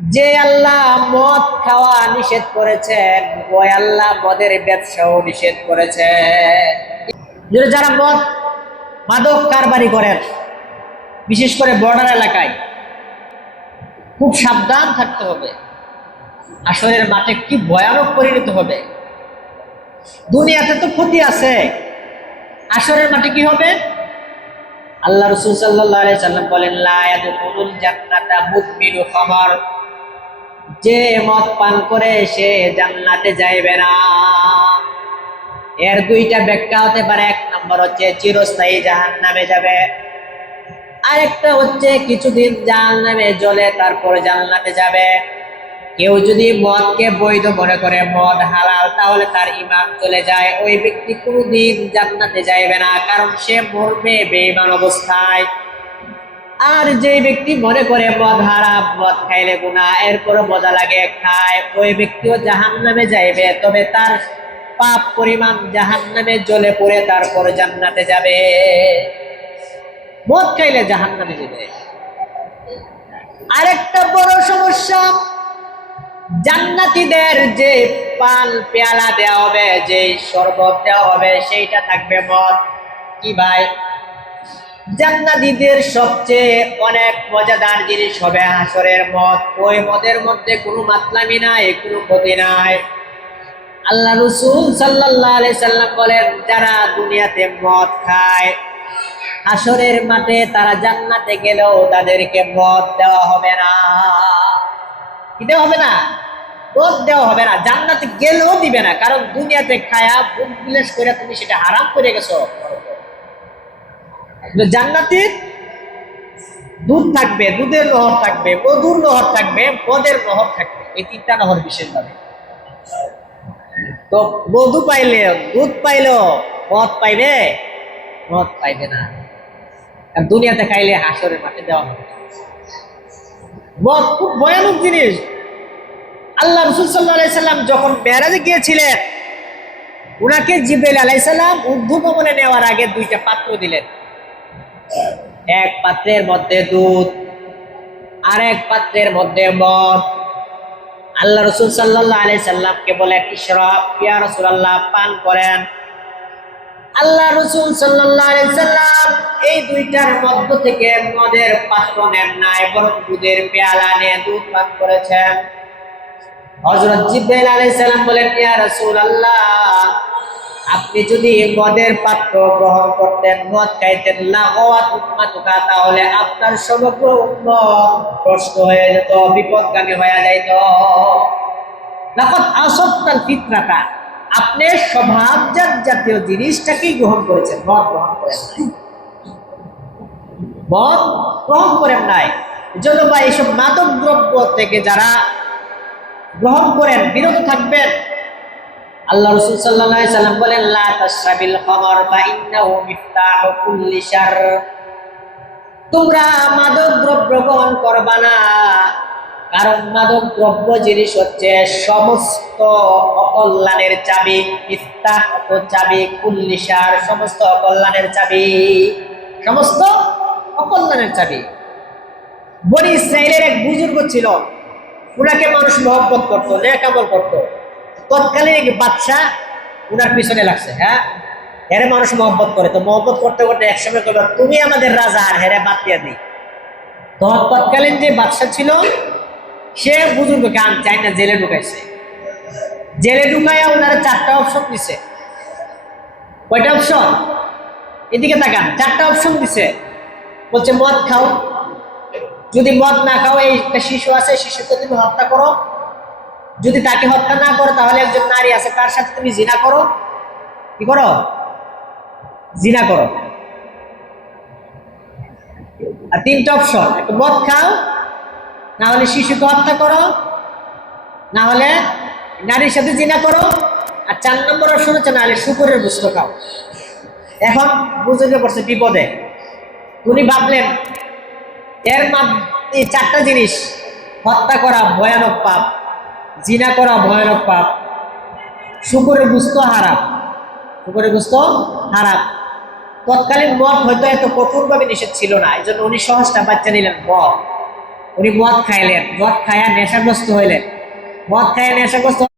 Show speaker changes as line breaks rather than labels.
যে আল্লাহ মদ খাওয়া নিষেধ করেছেন, ওই আল্লাহ মদের ব্যবসাও নিষেধ করেছেন। যারা মদ মাদক কারবারি করেন, বিশেষ করে বর্ডার এলাকায়, খুব সাবধান থাকতে হবে। আসলের মাঠে কি ভয়ানক পরিণত হবে? দুনিয়াতে তো ক্ষতি আছে। আসরের মাঠে কি হবে? আল্লাহ রসুল সাল্লাম বলেন খামার। যে মদ পান করে সে জান্নাতে যাইবে না। এর দুইটা ব্যাখ্যা হতে পারে। এক নম্বর হচ্ছে চিরস্থায়ী জাহান নামে যাবে। আরেকটা হচ্ছে কিছুদিন জাহান নামে জ্বলে তারপর জান্নাতে যাবে। কেউ যদি মদকে বৈধ মনে করে মদ হালাল, তাহলে তার ইমান চলে যায়। ওই ব্যক্তি কোনোদিন জান্নাতে যাইবে না, কারণ সে মরবে বেইমান অবস্থায়। আর যে ব্যক্তি মনে করে মদ হারাম, মদ খাইলে গুণা এরপরও মজা লাগে খায় ওই ব্যক্তিও জাহান নামে যাইবে, তবে তার পাপ পরিমাণ জাহান নামে জ্বলে পড়ে, তারপর জান্নাতে যাবে। মদ খাইলে জাহান নামে যাবে। আরেকটা বড় সমস্যা, জান্নাতীদের যে পান পেয়ালা দেওয়া হবে যে শরবত দেওয়া হবে, সেইটা থাকবে মদ। কি ভাই? জান্নাতীদের সবচেয়ে অনেক মজাদার জিনিস হবে হাসরের মদ। ওই মদের মধ্যে কোনো মাতলামি নাই, কোনো ক্ষতি নাই। আল্লাহ রসুল সাল্লাহ সাল্লাম বলেন, যারা দুনিয়াতে মদ খায় মাঠে তারা জান্নাতে গেলেও তাদেরকে মদ দেওয়া হবে না। কি হবে না? মদ দেওয়া হবে না। জান্নাতে গেলেও দিবে না। কারণ দুনিয়াতে খায়া বুক করে তুমি সেটা হারাম করে গেছো। জান্নাতে দুধ থাকবে, দুধের নহর থাকবে, মধুর নহর থাকবে, মদের নহর থাকবে, এই তিনটা নহর বিশেষভাবে। তো মধু পাইলে, দুধ পাইলো মদ পাইবে মদ পাইবে না। আর দুনিয়াতে খাইলে হাসরের মাঠে দেওয়া হবে। মদ খুব ভয়ানক জিনিস। আল্লাহ রসুল সাল্লাহ যখন মেয়ারাজে গিয়েছিলেন, উনাকে জিবেল আলাইসাল্লাম ঊর্ধ্ব ভবনে নেওয়ার আগে দুইটা পাত্র দিলেন। এক পাত্রের মধ্যে দুধ আর এক পাত্রের মধ্যে মদ। আল্লাহ রসুল সাল্লাহ আলি সাল্লামকে বলেন ইশরাফ ইয়া রসুল্লাহ পান করেন। আল্লাহ রসুল আলি সাল্লাম এই দুইটার মধ্য থেকে মদের পাত্র নেন নাই, বরং দুধের পেয়ালা নিয়ে দুধ পান করেছেন। হজরত জিব্রাইল আলাইহিস সালাম বলেন, ইয়া রাসূলুল্লাহ আপনি যদি মদের পাত্র গ্রহণ করতেন, মদ খাইতেন তাহলে আপনার সমগ্র নষ্ট হয়ে যেত, বিপদগামী হয়ে যাইত। লাকাদ আসত্তাল ফিতরাতা, আপনি স্বভাবজাত জাতীয় জিনিসটাকেই গ্রহণ করেছেন, মদ গ্রহণ করেন নাই। মদ গ্রহণ করেন নাই। জন্য বা এইসব মাদক দ্রব্য থেকে যারা গ্রহণ করেন, বিরত থাকবেন আল্লাহ রসুল সাল্লাম বলেন, লা তাশরাবিল মিফতাহু কুল্লি শার তোমরা মাদক দ্রব্য গ্রহণ করবা না, কারণ মাদক দ্রব্য জিনিস হচ্ছে সমস্ত অকল্যাণের চাবি ইফতাহ চাবি কুল্লিশার সমস্ত অকল্যাণের চাবি, সমস্ত অকল্যাণের চাবি। বনি ইসরায়েলের এক বুজুর্গ ছিল, উনাকে মানুষ মহব্বত করতো, নেকামল করতো। তৎকালীন এক বাদশাহ উনার পিছনে লাগছে হ্যাঁ? হেরে মানুষ মহব্বত করে। তো মহব্বত করতে করতে একসময় করবে তুমি আমাদের রাজা, আর হেরে বাদ দিয়ে দিই। তো তৎকালীন যে বাদশাহ ছিল, সে বুজুর্গকে আন চাই না জেলে ঢুকাইছে। জেলে ঢুকাইয়া ওনারা চারটা অপশন দিছে। কয়টা অপশন এদিকে তাকান, চারটা অপশন দিছে। বলছে, মদ খাও। যদি মদ না খাও, এই একটা শিশু আছে, শিশুকে তুমি হত্যা করো। যদি তাকে হত্যা না করো, তাহলে একজন নারী আছে, তার সাথে তুমি জিনা করো। কি করো? জিনা করো। আর তিনটা অপশন একটা মদ খাও, না হলে শিশুকে হত্যা করো, না হলে নারীর সাথে জিনা করো। আর চার নম্বর অপশন হচ্ছে, না হলে শুকুরের বুঝতে খাও। এখন বুঝতে পড়ছে বিপদে। উনি ভাবলেন, এর এই চারটা জিনিস হত্যা করা ভয়ানক পাপ। জিনা করা ভয়ানক পাপ। শুকুরের গুস্ত হারাপ। শুকুরের গুস্ত হারাপ। তৎকালীন মদ হয়তো এত কঠোরভাবে নিষেধ ছিল না, এই জন্য উনি সহজটা বাচ্চা নিলেন মদ উনি মদ খাইলেন। মদ খায়া নেশাগ্রস্ত হইলেন। মদ খায়া নেশাগ্রস্ত